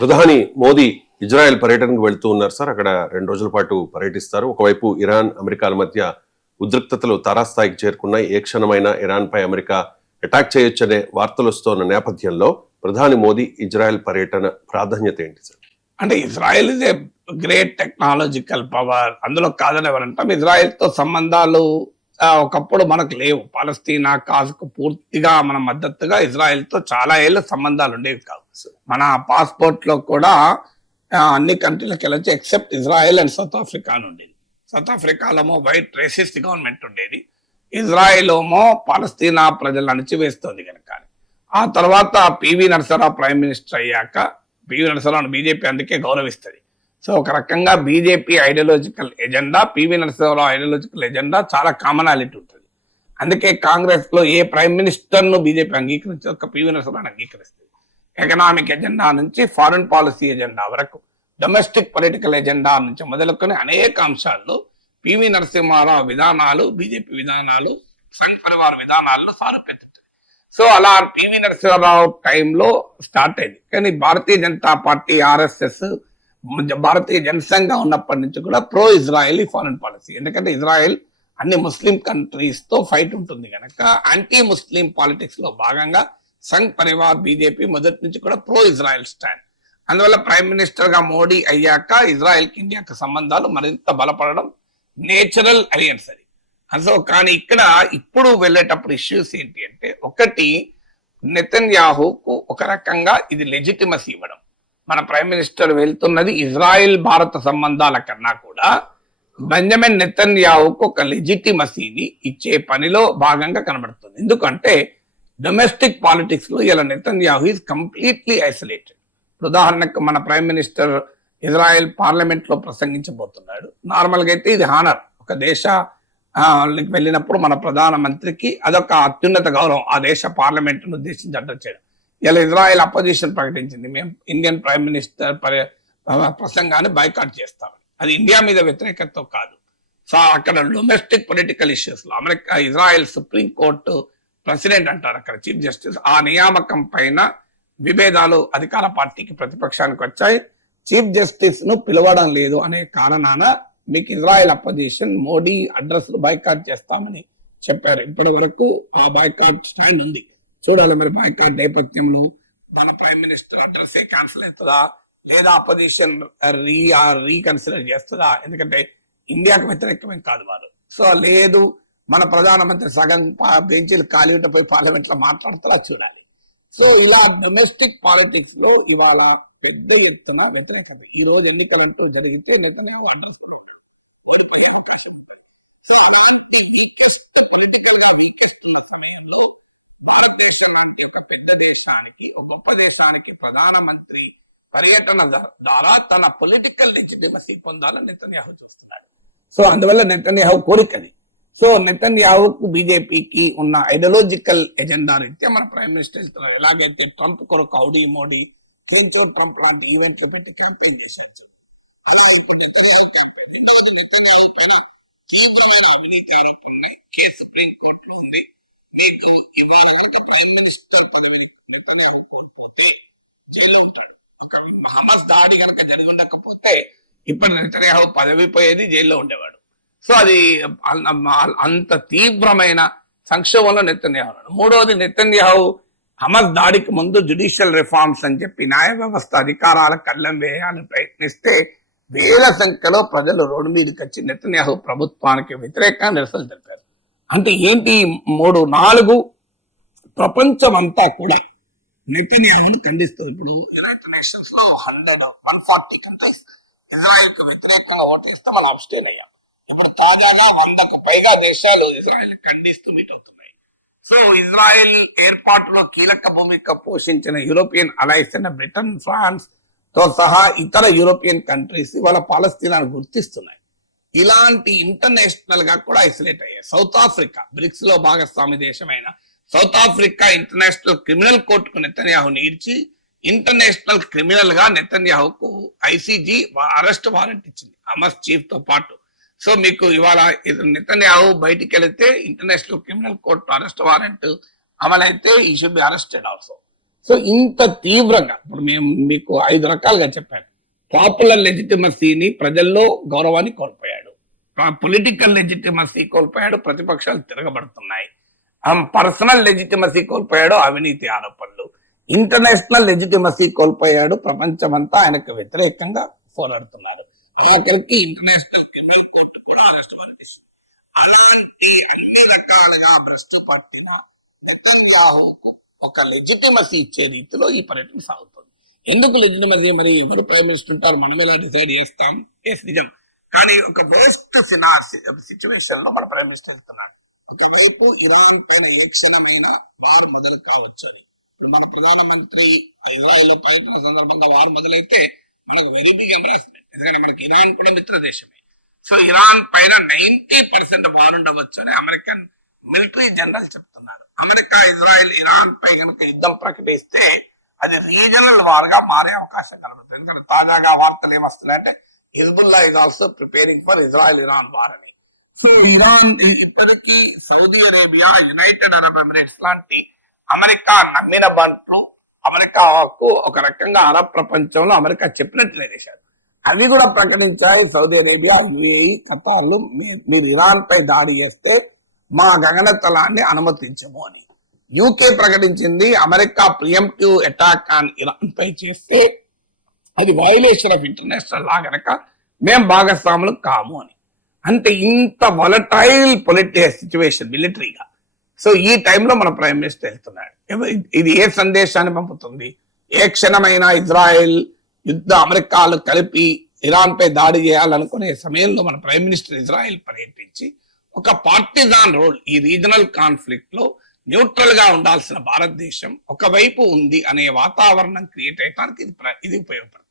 ప్రధాని మోదీ ఇజ్రాయెల్ పర్యటనకు వెళ్తూ ఉన్నారు సార్. అక్కడ 2 రోజుల పాటు పర్యటిస్తారు. ఒకవైపు ఇరాన్ అమెరికాల మధ్య ఉద్రిక్తతలు తారాస్థాయికి చేరుకున్నాయి. ఏ క్షణమైనా ఇరాన్ పై అమెరికా అటాక్ చేయొచ్చనే వార్తలు వస్తున్న నేపథ్యంలో ప్రధాని మోదీ ఇజ్రాయెల్ పర్యటన ప్రాధాన్యత ఏంటి సార్? అంటే Israel is a great technological power, అందులో కాదని ఎవరంటాం. ఇజ్రాయెల్ తో సంబంధాలు ఒకప్పుడు మనకు లేవు. పాలస్తీనా కాజుకు పూర్తిగా మన మద్దతుగా ఇజ్రాయెల్ తో చాలా ఏళ్ళ సంబంధాలు ఉండేవి కావు. మన పాస్పోర్ట్ లో కూడా అన్ని కంట్రీలకు వెళ్ళొచ్చు except Israel and South Africa అని ఉండేది. సౌత్ ఆఫ్రికాలోమో వైట్ రేసిస్ట్ గవర్నమెంట్ ఉండేది, ఇజ్రాయెల్ ఏమో పాలస్తీనా ప్రజలను అణిచివేస్తోంది కనుక. ఆ తర్వాత పివి నరసరావు ప్రైమ్ మినిస్టర్ అయ్యాక, పివి నరసరావు బీజేపీ అందుకే గౌరవిస్తుంది. సో ఒక రకంగా BJP ideological agenda, PV Narasimharao ideological agenda చాలా కామనాలిటీ ఉంటుంది. అందుకే కాంగ్రెస్ లో ఏ ప్రైమ్ మినిస్టర్ ను బీజేపీ అంగీకరించదు, ఒక పివి నరసింహరావు అంగీకరిస్తుంది. ఎకనామిక్ ఎజెండా నుంచి ఫారెన్ పాలసీ ఎజెండా వరకు, డొమెస్టిక్ పొలిటికల్ ఎజెండా నుంచి మొదలుకొని అనేక అంశాల్లో పివి నరసింహారావు విధానాలు, బీజేపీ విధానాలు, సంఘ్ పరివార్ విధానాలను సారపెత్తుంది. సో అలా పివి నరసింహారావు టైంలో స్టార్ట్ అయింది. కానీ భారతీయ జనతా పార్టీ, ఆర్ఎస్ఎస్, భారతీయ జనసంఘ ఉన్నప్పటి నుంచి కూడా ప్రో ఇజ్రాయెల్ ఫారెన్ పాలసీ. ఎందుకంటే ఇజ్రాయెల్ అన్ని ముస్లిం కంట్రీస్ తో ఫైట్ ఉంటుంది కనుక యాంటీ ముస్లిం పాలిటిక్స్ లో భాగంగా సంఘ్ పరివార్ బీజేపీ మొదటి నుంచి కూడా ప్రో ఇజ్రాయెల్ స్టాండ్. అందువల్ల ప్రైమ్ మినిస్టర్ గా మోడీ అయ్యాక ఇజ్రాయెల్ కి ఇండియాకి సంబంధాలు మరింత బలపడడం నేచురల్ అలియన్స్ అది. సో కానీ ఇక్కడ ఇప్పుడు వెళ్ళేటప్పుడు ఇష్యూస్ ఏంటి అంటే, ఒకటి నెతన్యాహుకు ఒక రకంగా ఇది లెజిటిమసీ ఇవ్వడం. మన ప్రైమ్ మినిస్టర్ వెళ్తున్నది ఇజ్రాయెల్ భారత సంబంధాల కన్నా కూడా బెంజమిన్ నెతన్యాహుకు ఒక లెజిటిమసీని ఇచ్చే పనిలో భాగంగా కనబడుతుంది. ఎందుకంటే డొమెస్టిక్ పాలిటిక్స్ లో ఇలా నెతన్యాహు ఈజ్ కంప్లీట్లీ ఐసోలేటెడ్. ఉదాహరణకు మన ప్రైమ్ మినిస్టర్ ఇజ్రాయెల్ పార్లమెంట్ లో ప్రసంగించబోతున్నాడు. నార్మల్ గా అయితే ఇది హానర్, ఒక దేశ వెళ్ళినప్పుడు మన ప్రధానమంత్రికి అదొక అత్యున్నత గౌరవం, ఆ దేశ పార్లమెంట్ ను ఉద్దేశించి అడ్రస్ చేయడం. ఇలా ఇజ్రాయెల్ అపోజిషన్ ప్రకటించింది, మేము ఇండియన్ ప్రైమ్ మినిస్టర్ ప్రసంగాన్ని బైకాట్ చేస్తామని. అది ఇండియా మీద వ్యతిరేకతతో కాదు. సో అక్కడ డొమెస్టిక్ పొలిటికల్ ఇష్యూస్ లో America, Israel supreme court president అంటారు అక్కడ చీఫ్ జస్టిస్, ఆ నియామకం పైన విభేదాలు అధికార పార్టీకి ప్రతిపక్షానికి వచ్చాయి. చీఫ్ జస్టిస్ ను పిలవడం లేదు అనే కారణాన మీకు Israel opposition Modi address boycott చేస్తామని చెప్పారు. ఇప్పటి వరకు ఆ బైకాట్ స్టాండ్ ఉంది. చూడాలి మరి బైకాట్ నేపథ్యంలో మన ప్రైమ్ మినిస్టర్ అడ్రస్ క్యాన్సిల్ అవుతుందా, లేదా అపోజిషన్ రీకన్సిడర్ చేస్తుందా? ఎందుకంటే ఇండియాకు వ్యతిరేకమే కాదు వారు. సో లేదు, మన ప్రధానమంత్రి సగం బెంచీలు ఖాళీ ఉంటే పార్లమెంట్ లో మాట్లాడుతారా చూడాలి. సో ఇలా డొమెస్టిక్ పాలిటిక్స్ లో ఇవాళ పెద్ద ఎత్తున వ్యతిరేకత. ఈ రోజు ఎన్నికలంటూ జరిగితే నెతన్యాహు అడ్రస్ ఓడిపోయే అవకాశం ఉంటుంది. సో అలాంటి పొలిటికల్ గా వీకెస్ట్ ఉన్న సమయంలో భారతదేశం అంటే ఒక పెద్ద దేశానికి, ఒక గొప్ప దేశానికి ప్రధానమంత్రి పర్యటన ద్వారా తన పొలిటికల్ లెజిటిమసీ పొందాలని నెతన్యాహు చూస్తున్నాడు. సో అందువల్ల నెతన్యాహు కోరికది. సో నెతన్యాహుకు బీజేపీకి ఉన్న ఐడియాలజికల్ ఎజెండా రీత్యా మన ప్రైమ్ మినిస్టర్ వెళ్తున్నారు. ఎలాగైతే ట్రంప్ కొరకు హౌడీ మోడీ, ట్రంప్ లాంటి ఈవెంట్లు పెట్టి క్యాంపెయిన్ చేశారు. రెండవది నెతన్యాహు పైన తీవ్రమైన అవినీతి ఆరోపణలు కేసు సుప్రీం కోర్టులో ఉంది. మీకు ఇవాళ కనుక ప్రైమ్ మినిస్టర్ పదవిని నెతన్యాహు కోల్పోతే జైల్లో ఉంటాడు. ఒక హమాస్ దాడి కనుక జరిగి ఉండకపోతే ఇప్పుడు నెతన్యాహు పదవి పోయేది, జైల్లో ఉండేవాడు. సో అది అంత తీవ్రమైన సంక్షోభంలో నెతన్యాహు ఉన్నాడు. మూడవది నెతన్యాహు హమాస్ దాడికి ముందు జ్యుడిషియల్ రిఫార్మ్స్ అని చెప్పి న్యాయ వ్యవస్థ అధికారాల కళ్ళెం వేయాలని ప్రయత్నిస్తే వేల సంఖ్యలో ప్రజలు రోడ్డు మీదకి వచ్చి నెతన్యాహు ప్రభుత్వానికి వ్యతిరేకంగా నిరసన తెలిపారు. అంటే ఏంటి 3-4 ప్రపంచం అంతా కూడా నెతన్యాహును ఖండిస్తుంది. ఇప్పుడు యునైటెడ్ నేషన్స్ లో 140 కంట్రీస్ ఇజ్రాయెల్ కు వ్యతిరేకంగా ఓటేస్తే మనం అబ్స్టైన్ అయ్యాం. ఇప్పుడు తాజాగా 100కు పైగా దేశాలు ఇజ్రాయెల్ ఖండిస్తూ మీట్ అవుతున్నాయి. సో ఇజ్రాయెల్ ఏర్పాటులో కీలక భూమిక పోషించిన యూరోపియన్ అలైన్స్ అయిన బ్రిటన్, ఫ్రాన్స్ తో సహా ఇతర యూరోపియన్ కంట్రీస్ ఇవాళ పాలస్తీనాను గుర్తిస్తున్నాయి. ఇలాంటి ఇంటర్నేషనల్ గా కూడా ఐసోలేట్ అయ్యాయి. సౌత్ ఆఫ్రికా, బ్రిక్స్ లో భాగస్వామి దేశమైన సౌత్ ఆఫ్రికా ఇంటర్నేషనల్ క్రిమినల్ కోర్టుకు నెతన్యాహుని ఈడ్చి ఇంటర్నేషనల్ క్రిమినల్ గా నెతన్యాహుకు ఐసీజీ అరెస్ట్ వారెంట్ ఇచ్చింది, హమాస్ చీఫ్ తో పాటు. సో మీకు ఇవాళ నెతన్యాహు బయటికి వెళితే international criminal court arrest warrant అమలైతే he should be arrested also. So ఇంత తీవ్రంగా ఇప్పుడు మేము మీకు 5 రకాలుగా చెప్పాను. పాపులర్ లెజిటిమసీని, ప్రజల్లో గౌరవాన్ని కోల్పోయాడు, పొలిటికల్ లెజిటిమసీ కోల్పోయాడు, ప్రతిపక్షాలు తిరగబడుతున్నాయి, పర్సనల్ లెజిటిమసీ కోల్పోయాడు, అవినీతి ఆరోపణలు, ఇంటర్నేషనల్ లెజిటిమసీ కోల్పోయాడు, ప్రపంచమంతా ఆయనకు వ్యతిరేకంగా పోరాడుతున్నారు, ఆఖరికి ఇంటర్నేషనల్ క్రిమినల్ కోర్టు కూడా అరెస్ట్ వారెంట్. అలాంటి అన్ని రకాలుగా భ్రష్టు పట్టిన నెతన్యాహుకు ఒక లెజిటిమసీ ఇచ్చే రీతిలో ఈ పర్యటన సాగుతుంది. ఎందుకు లెజిటిమసీ? మరి ఎవరు ప్రైమ్ మినిస్టర్ ఉంటారు, మనం ఎలా డిసైడ్ చేస్తాం? నిజం. కానీ ఒక బెస్ట్ సిచ్యువేషన్ లో మన ప్రైమ్ మినిస్టర్ వెళ్తున్నాడు. ఒకవైపు ఇరాన్ పైన ఏ క్షణమైన వార్ మొదలు కావచ్చు. ఇప్పుడు మన ప్రధానమంత్రి ఇజ్రాయెల్ లో పర్యటన సందర్భంగా వార్ మొదలైతే మనకు వెరీ బిగ్ ఎంబ్రాస్మెంట్, ఎందుకంటే మనకి ఇరాన్ కూడా మిత్ర దేశమే. సో ఇరాన్ పైన 90% వార్ ఉండవచ్చు అని అమెరికన్ మిలిటరీ జనరల్ చెప్తున్నారు. అమెరికా, ఇజ్రాయెల్, ఇరాన్ పై కనుక యుద్ధం ప్రకటిస్తే అది రీజనల్ వార్ గా మారే అవకాశం కనబడుతుంది. ఎందుకంటే తాజాగా వార్తలు ఏమొస్తున్నాయంటే Hezbollah is also preparing for Israel Iran war అని. సో ఇరాన్ ఇప్పటికీ Saudi Arabia, United Arab Emirates లాంటి అమెరికా నమ్మిన బంట్లు, అమెరికాకు ఒక రకంగా అరబ్ ప్రపంచంలో అమెరికా చెప్పినట్లే చేశారు. అవి కూడా ప్రకటించాయి. సౌదీ అరేబియా, యుఏఈ, ఖతార్లు మీరు ఇరాన్ పై దాడి చేస్తే మా గగనతలాన్ని అనుమతించము అని. యూకే ప్రకటించింది America pre-emptive attack on Iran పై చేస్తే అది వయలేషన్ ఆఫ్ ఇంటర్నేషనల్ లా గనక మేము భాగస్వాములు కాము అని. అంటే ఇంత వలటైల్ సిచ్యువేషన్ మిలిటరీగా. సో ఈ టైంలో మన ప్రైమ్ మినిస్టర్ వెళ్తున్నాడు. ఇది ఏ సందేశాన్ని పంపుతుంది? ఏ క్షణమైనా ఇజ్రాయెల్ యుద్ధ అమెరికాలు కలిపి ఇరాన్ పై దాడి చేయాలనుకునే సమయంలో మన ప్రైమ్ మినిస్టర్ ఇజ్రాయెల్ పర్యటించి ఒక పార్టిజాన్ రోల్, ఈ రీజనల్ కాన్ఫ్లిక్ట్ లో న్యూట్రల్ గా ఉండాల్సిన భారతదేశం ఒకవైపు ఉంది అనే వాతావరణం క్రియేట్ అయ్యడానికి ఇది ఉపయోగపడుతుంది.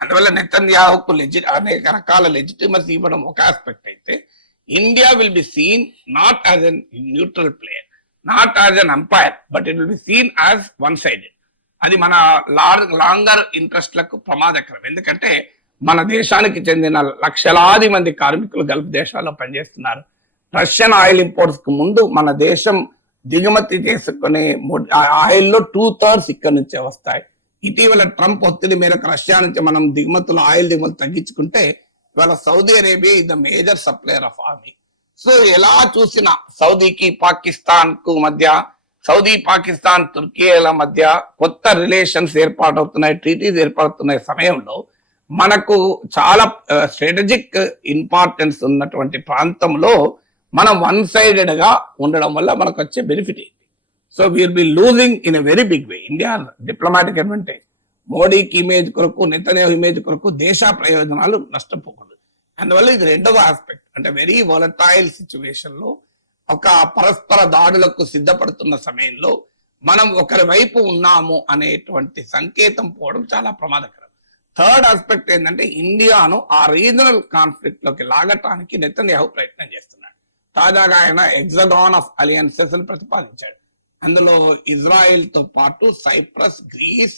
అందువల్ల నెతన్యాహుకు అనేక రకాల లెజిటిమసీ ఇవ్వడం ఒక ఆస్పెక్ట్ అయితే, India will be seen not as N neutral player, not as N umpire, but it will be seen as one sided. అది మన లాంగర్ ఇంట్రెస్ట్లకు ప్రమాదకరం. ఎందుకంటే మన దేశానికి చెందిన లక్షలాది మంది కార్మికులు గల్ఫ్ దేశాల్లో పనిచేస్తున్నారు. రష్యన్ ఆయిల్ ఇంపోర్ట్స్ కు ముందు మన దేశం దిగుమతి చేసుకునే ఆయిల్లో 2/3 ఇక్కడ నుంచే వస్తాయి. ఇటీవల ట్రంప్ ఒత్తిడి మేరకు రష్యా నుంచి మనం ఆయిల్ దిగుమతులు తగ్గించుకుంటే ఇవాళ Saudi Arabia is the major supplier of oil. So ఎలా చూసినా సౌదీకి పాకిస్తాన్ కు మధ్య, సౌదీ, పాకిస్తాన్, తుర్కీల మధ్య కొత్త రిలేషన్స్ ఏర్పాటవుతున్నాయి, ట్రీటీస్ ఏర్పడుతున్నాయి సమయంలో మనకు చాలా స్ట్రాటజిక్ ఇంపార్టెన్స్ ఉన్నటువంటి ప్రాంతంలో మనం వన్ సైడెడ్ గా ఉండడం వల్ల మనకు వచ్చే బెనిఫిట్ ఏంటి? So will be losing in a very big way India diplomatic advantage. మోడీకి ఇమేజ్ కొరకు, నెతన్యాహు ఇమేజ్ కొరకు దేశ ప్రయోజనాలు నష్టపోకూడదు. అందువల్ల ఇది రెండవ ఆస్పెక్ట్. అంటే వెరీ వోలటైల్ సిచ్యువేషన్ లో, ఒక పరస్పర దాడులకు సిద్ధపడుతున్న సమయంలో మనం ఒకరి వైపు ఉన్నాము అనేటువంటి సంకేతం పోవడం చాలా ప్రమాదకరం. థర్డ్ ఆస్పెక్ట్ ఏంటంటే ఇండియాను ఆ రీజనల్ కాన్ఫ్లిక్ట్ లోకి లాగటానికి నెతన్యాహు ప్రయత్నం చేస్తున్నాడు. తాజాగా ఆయన ఎగ్జగాన్ ఆఫ్ అలియన్సెస్ ప్రతిపాదించాడు. అందులో ఇజ్రాయిల్ తో పాటు సైప్రస్, గ్రీస్,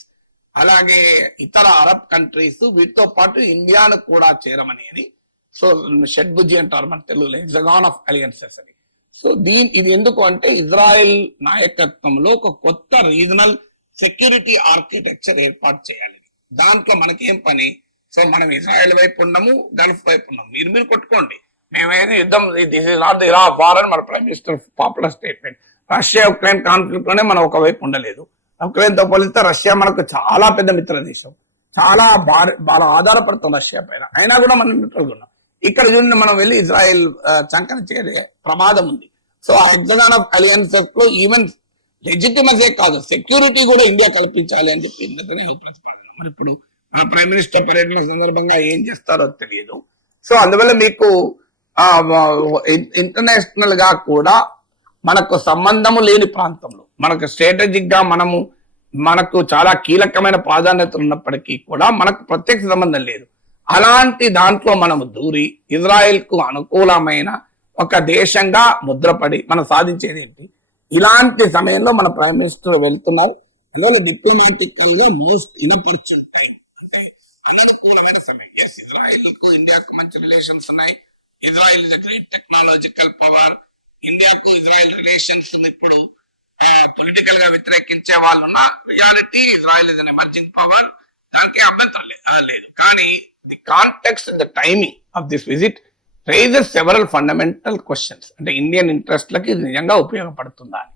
అలాగే ఇతర అరబ్ కంట్రీస్, వీటితో పాటు ఇండియాను కూడా చేరమని. సో షడ్భుజి అంటారు మన తెలుగులో, ఎగ్జగాన్ ఆఫ్ అలియన్సెస్ అని. సో ఇది ఎందుకు అంటే ఇజ్రాయెల్ నాయకత్వంలో ఒక కొత్త రీజనల్ సెక్యూరిటీ ఆర్కిటెక్చర్ ఏర్పాటు చేయాలి. దాంట్లో మనకేం పని? సో మనం ఇజ్రాయెల్ వైపు ఉన్నాము, గల్ఫ్ వైపు ఉన్నాము, మీరు కొట్టుకోండి, మేమేది యుద్ధం, this is not the Iraq war అని మన prime minister popular statement. Russia Ukraine conflict లోనే మనం ఒకవైపు ఉండలేదు. ఉక్రెయిన్ తో పోలిస్తే రష్యా మనకు చాలా పెద్ద మిత్ర దేశం, చాలా బాగా ఆధారపడుతుంది రష్యా పైన, అయినా కూడా మనం మిత్రులుగా ఉన్నాం. ఇక్కడ చూడండి, మనం వెళ్ళి ఇజ్రాయెల్ చంకన చేరే ప్రమాదం ఉంది. సో ఆ ఎగ్జగాన్ ఆఫ్ అలియన్సెస్ లో ఈవెన్ లెజిటిమసీ కాదు, సెక్యూరిటీ కూడా ఇండియా కల్పించాలి అని చెప్పి ప్రతిపాదన. మరి ఇప్పుడు మన ప్రైమ్ మినిస్టర్ పర్యటన సందర్భంగా ఏం చేస్తారో తెలియదు. సో అందువల్ల మీకు ఇంటర్నేషనల్ గా కూడా మనకు సంబంధము లేని ప్రాంతంలో, మనకు స్ట్రాటజిక్ గా మనకు చాలా కీలకమైన ప్రాధాన్యత ఉన్నప్పటికీ కూడా మనకు ప్రత్యక్ష సంబంధం లేదు. అలాంటి దాంట్లో మనము దూరి ఇజ్రాయెల్ కు అనుకూలమైన ఒక దేశంగా ముద్రపడి మనం సాధించేది ఏంటి? ఇలాంటి సమయంలో మన ప్రైమ్ మినిస్టర్ వెళ్తున్నారు. అందువల్ల డిప్లొమాటికల్ గా మోస్ట్ ఇనపర్చున్ టైం, అంటే అననుకూలమైన సమయం. ఎస్, ఇజ్రాయెల్ కు ఇండియాకు మంచి రిలేషన్స్ ఉన్నాయి. Israel is a great technological power. ఇండియాకు ఇజ్రాయెల్ రిలేషన్స్ ఇప్పుడు పొలిటికల్ గా వ్యతిరేకించే వాళ్ళు ఉన్న reality Israel is an emerging power, దానికి అభ్యంతరం లేదు. కానీ the context and the timing of this visit raises several fundamental questions. అంటే ఇండియన్ ఇంట్రెస్ట్ లకి ఇది నిజంగా ఉపయోగపడుతుందా అని.